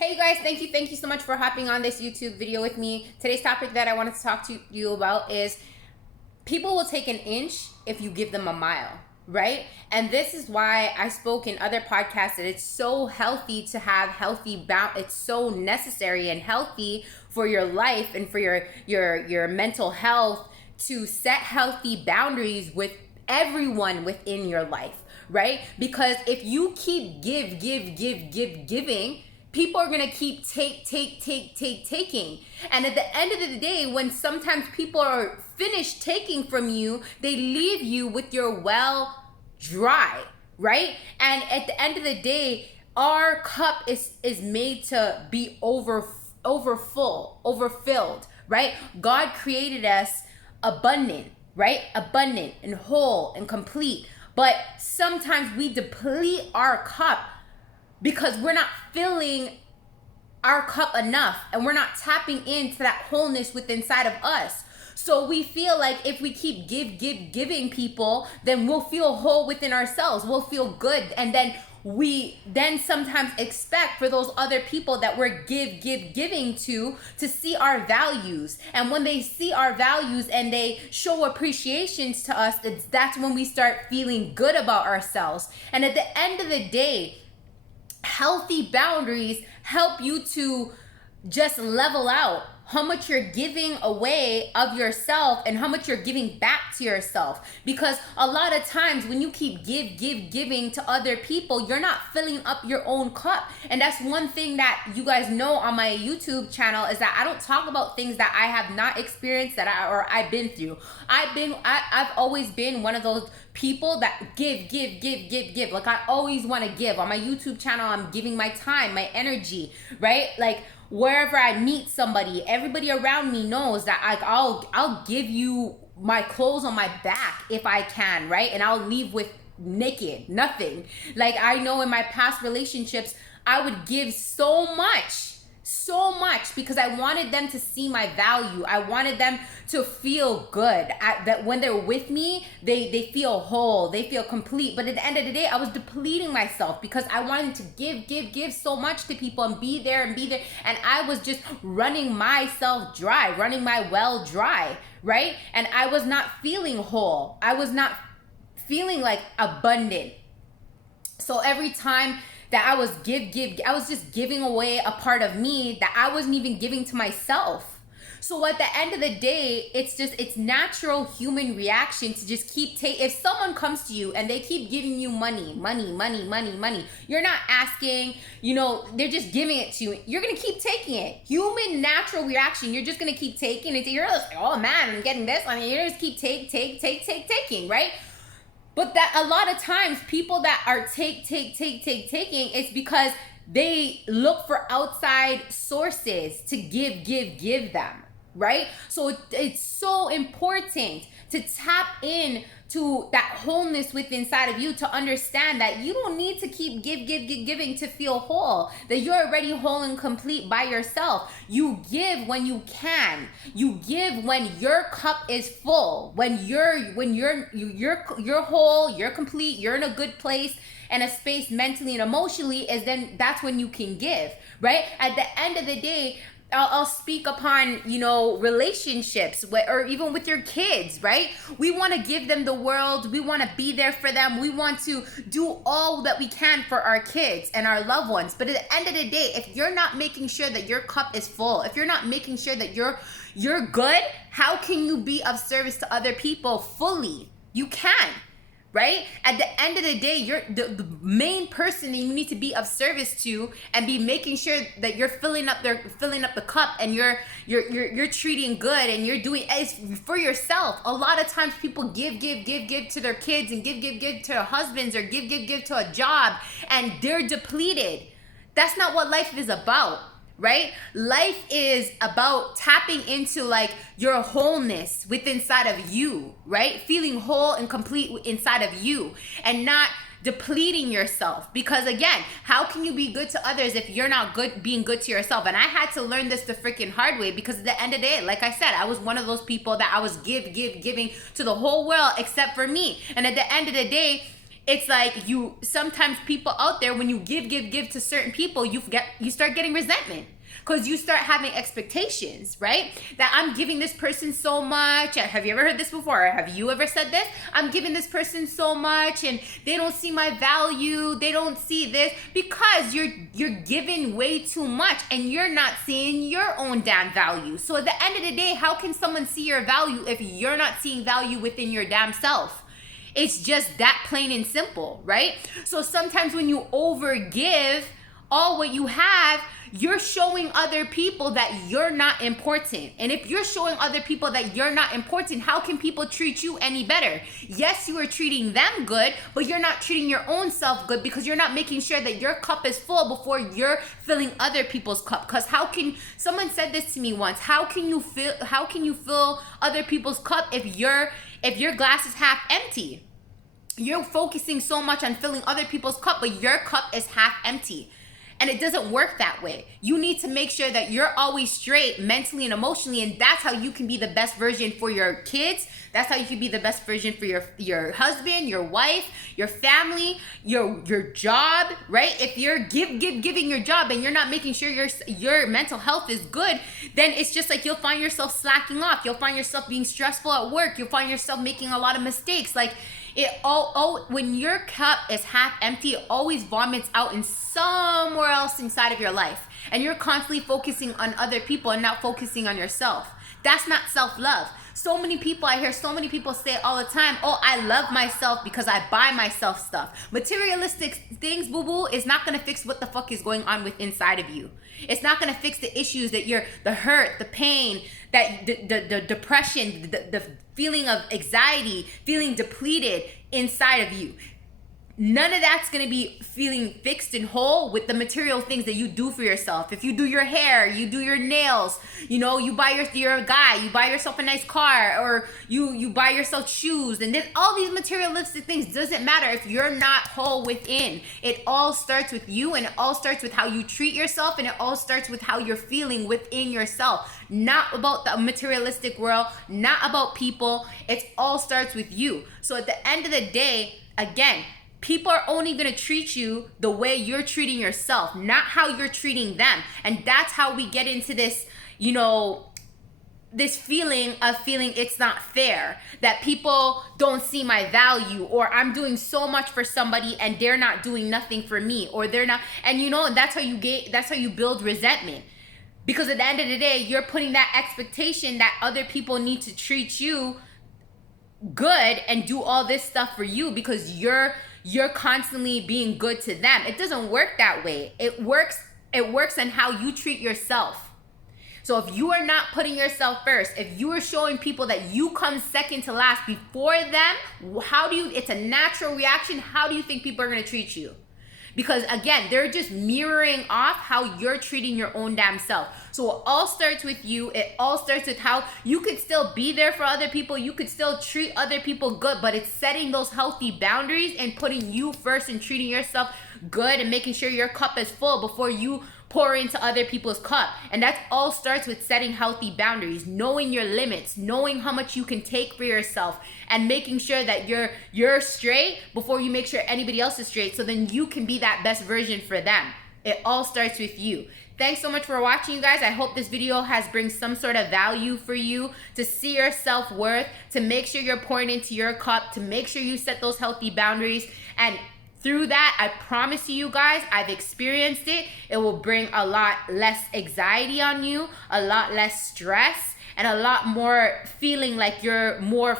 Hey guys, thank you so much for hopping on this YouTube video with me. Today's topic that I wanted to talk to you about is people will take an inch if you give them a mile, right? And this is why I spoke in other podcasts that it's so healthy to have healthy it's so necessary and healthy for your life and for your mental health to set healthy boundaries with everyone within your life, right? Because if you keep giving, people are gonna keep taking. And at the end of the day, when sometimes people are finished taking from you, they leave you with your well dry, right? And at the end of the day, our cup is made to be overfilled, right? God created us abundant, right? Abundant and whole and complete. But sometimes we deplete our cup because we're not filling our cup enough and we're not tapping into that wholeness within inside of us. So we feel like if we keep giving people, then we'll feel whole within ourselves. We'll feel good. And then we sometimes expect for those other people that we're giving to see our values. And when they see our values and they show appreciations to us, that's when we start feeling good about ourselves. And at the end of the day, healthy boundaries help you to just level out how much you're giving away of yourself and how much you're giving back to yourself. Because a lot of times when you keep giving to other people, you're not filling up your own cup. And that's one thing that you guys know on my YouTube channel is that I don't talk about things that I have not experienced I've been through. I've always been one of those people that give. Like I always want to give. On my YouTube channel, I'm giving my time, my energy, right? Like wherever I meet somebody, everybody around me knows that I'll give you my clothes on my back if I can, right? And I'll leave with naked, nothing. Like I know in my past relationships, I would give so much because I wanted them to see my value. I wanted them to feel good. That when they're with me, they feel whole, they feel complete. But at the end of the day, I was depleting myself because I wanted to give so much to people and be there. And I was just running myself dry, running my well dry, right? And I was not feeling whole. I was not feeling like abundant. So every time that I was I was just giving away a part of me that I wasn't even giving to myself. So at the end of the day, it's natural human reaction to just keep if someone comes to you and they keep giving you money, you're not asking, they're just giving it to you. You're going to keep taking it. Human natural reaction. You're just going to keep taking it. You're just like, oh man, I'm getting this. You just keep taking, right? But that a lot of times people that are taking, it's because they look for outside sources to give them, right? So it's so important to tap in to that wholeness within inside of you, to understand that you don't need to keep giving to feel whole, that you're already whole and complete by yourself. You give when you can. You give when your cup is full, when you're whole, you're complete, you're in a good place and a space mentally and emotionally, that's when you can give, right? At the end of the day, I'll speak upon, relationships or even with your kids, right? We want to give them the world. We want to be there for them. We want to do all that we can for our kids and our loved ones. But at the end of the day, if you're not making sure that your cup is full, if you're not making sure that you're good, how can you be of service to other people fully? You can't. Right? At the end of the day, you're the main person that you need to be of service to and be making sure that you're filling up the cup and you're treating good and you're doing it for yourself. A lot of times people give to their kids and give to their husbands or give to a job and they're depleted. That's not what life is about. Right? Life is about tapping into like your wholeness within inside of you, right? Feeling whole and complete inside of you and not depleting yourself. Because again, how can you be good to others if you're not being good to yourself? And I had to learn this the freaking hard way, because at the end of the day, like I said, I was one of those people that I was giving to the whole world except for me. And at the end of the day, It's like sometimes people out there, when you give to certain people, you start getting resentment. Because you start having expectations, right? That I'm giving this person so much. Have you ever heard this before? Have you ever said this? I'm giving this person so much and they don't see my value. They don't see this, because you're giving way too much and you're not seeing your own damn value. So at the end of the day, how can someone see your value if you're not seeing value within your damn self? It's just that plain and simple, right? So sometimes when you overgive all what you have, you're showing other people that you're not important. And if you're showing other people that you're not important, how can people treat you any better? Yes, you are treating them good, but you're not treating your own self good, because you're not making sure that your cup is full before you're filling other people's cup. Because someone said this to me once, how can you fill other people's cup if your glass is half empty? You're focusing so much on filling other people's cup, but your cup is half empty. And it doesn't work that way. You need to make sure that you're always straight mentally and emotionally, and that's how you can be the best version for your kids. That's how you can be the best version for your husband, your wife, your family, your job, right? If you're giving your job and you're not making sure your mental health is good, then it's just like you'll find yourself slacking off. You'll find yourself being stressful at work. You'll find yourself making a lot of mistakes. Like when your cup is half empty, it always vomits out in somewhere else inside of your life. And you're constantly focusing on other people and not focusing on yourself. That's not self-love. I hear so many people say all the time, oh, I love myself because I buy myself stuff. Materialistic things, boo-boo, is not going to fix what the fuck is going on inside of you. It's not going to fix the issues that the hurt, the pain, that the depression, the feeling of anxiety, feeling depleted inside of you. None of that's going to be feeling fixed and whole with the material things that you do for yourself. If you do your hair, you do your nails, you buy you're a guy, you buy yourself a nice car, or you buy yourself shoes, and then all these materialistic things, doesn't matter if you're not whole within. It all starts with you, and it all starts with how you treat yourself, and it all starts with how you're feeling within yourself. Not about the materialistic world, not about people. It all starts with you. So at the end of the day, again, people are only going to treat you the way you're treating yourself, not how you're treating them. And that's how we get into this, this feeling it's not fair, that people don't see my value, or I'm doing so much for somebody and they're not doing nothing for me, or they're not. And that's how you build resentment. Because at the end of the day, you're putting that expectation that other people need to treat you good and do all this stuff for you because you're constantly being good to them. It doesn't work that way. It works on how you treat yourself. So if you are not putting yourself first, if you are showing people that you come second to last before them, it's a natural reaction. How do you think people are going to treat you? Because again, they're just mirroring off how you're treating your own damn self. So it all starts with you. It all starts with how you could still be there for other people. You could still treat other people good, but it's setting those healthy boundaries and putting you first and treating yourself good and making sure your cup is full before you pour into other people's cup. And that all starts with setting healthy boundaries, knowing your limits, knowing how much you can take for yourself, and making sure that you're straight before you make sure anybody else is straight, so then you can be that best version for them. It all starts with you. Thanks so much for watching, you guys. I hope this video has bring some sort of value for you to see your self-worth, to make sure you're pouring into your cup, to make sure you set those healthy boundaries. And through that, I promise you guys, I've experienced it. It will bring a lot less anxiety on you, a lot less stress, and a lot more feeling like you're more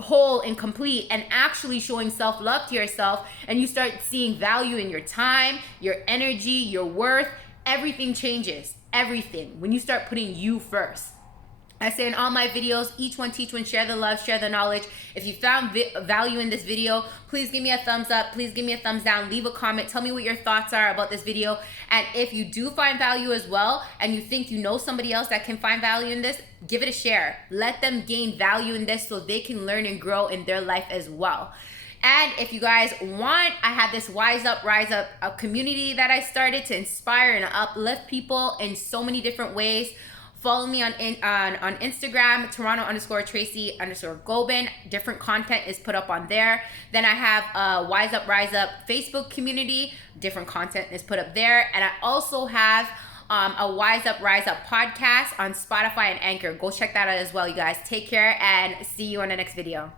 whole and complete, and actually showing self-love to yourself. And you start seeing value in your time, your energy, your worth. Everything changes. Everything. When you start putting you first. I say in all my videos, each one teach one, share the love, share the knowledge. If you found value in this video, please give me a thumbs up. Please give me a thumbs down. Leave a comment. Tell me what your thoughts are about this video. And if you do find value as well, and you think you know somebody else that can find value in this, give it a share. Let them gain value in this so they can learn and grow in their life as well. And if you guys want, I have this Wise Up, Rise Up a community that I started to inspire and uplift people in so many different ways. Follow me on Instagram, Toronto_Tracy_Gobin. Different content is put up on there. Then I have Wise Up Rise Up Facebook community. Different content is put up there. And I also have a Wise Up Rise Up podcast on Spotify and Anchor. Go check that out as well, you guys. Take care and see you on the next video.